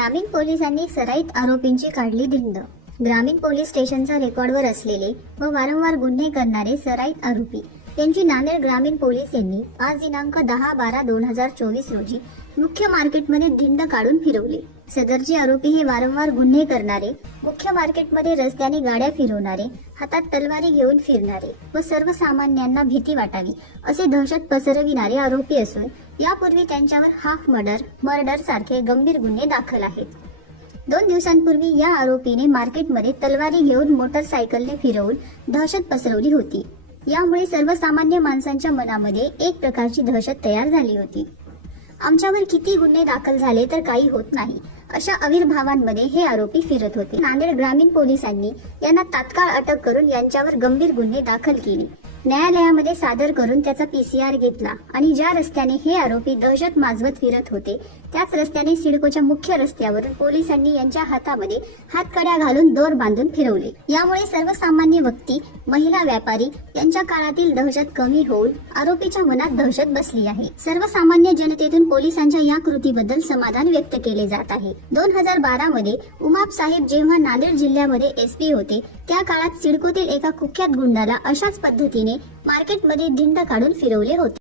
ग्रामीण पोलिसांनी सराईत आरोपींची काढली धिंड. ग्रामीण पोलीस स्टेशनच्या रेकॉर्डवर असलेले व वारंवार गुन्हे करणारे सराईत आरोपी. यांची नांदेड ग्रामीण पोलीस यांनी आज दिनांक दहा बारा दोन हजार चोवीस रोजी मुख्य मार्केटमध्ये धिंड काढून फिरवले. सदरचे आरोपी हे वारंवार गुन्हे करणारे मुख्य मार्केटमध्ये रस्त्याने गाड्या फिरवणारे हातात तलवारी घेऊन फिरणारे व सर्वसामान्यांना भीती वाटावी असे दहशत पसरविणारे आरोपी असून यापूर्वी त्यांच्यावर हाफ मर्डर मर्डर सारखे गंभीर गुन्हे दाखल आहेत. दोन दिवसांपूर्वी या आरोपीने मार्केटमध्ये तलवारी घेऊन मोटरसायकलने फिरवून दहशत पसरवली होती. यामुळे सर्वसामान्य माणसांच्या मनामध्ये एक प्रकारची दहशत तयार झाली होती. आमच्यावर किती गुन्हे दाखल झाले तर काही होत नाही अशा आविर्भावांमध्ये हे आरोपी फिरत होते. नांदेड ग्रामीण पोलिसांनी यांना तात्काळ अटक करून यांच्यावर गंभीर गुन्हे दाखल केले. न्यायालयामध्ये सादर करून त्याचा पीसीआर घेतला आणि ज्या रस्त्याने हे आरोपी दहशत माजवत फिरत होते त्याच रस्त्याने सिडकोच्या मुख्य रस्त्यावरून पोलिसांनी यांच्या हातामध्ये हातकड्या घालून दोर बांधून फिरवले. यामुळे सर्वसामान्य व्यक्ती महिला व्यापारी यांच्या काळातील दहशत कमी होऊन आरोपीच्या मनात दहशत बसली आहे. सर्वसामान्य जनतेतून पोलिसांच्या या कृतीबद्दल समाधान व्यक्त केले जात आहे. दोन हजार बारा मध्ये उमाप साहेब जेव्हा नांदेड जिल्ह्यामध्ये एसपी होते त्या काळात सिडकोतील एका कुख्यात गुंडाला अशाच पद्धतीने मार्केटमध्ये धिंड काढून फिरवले होते.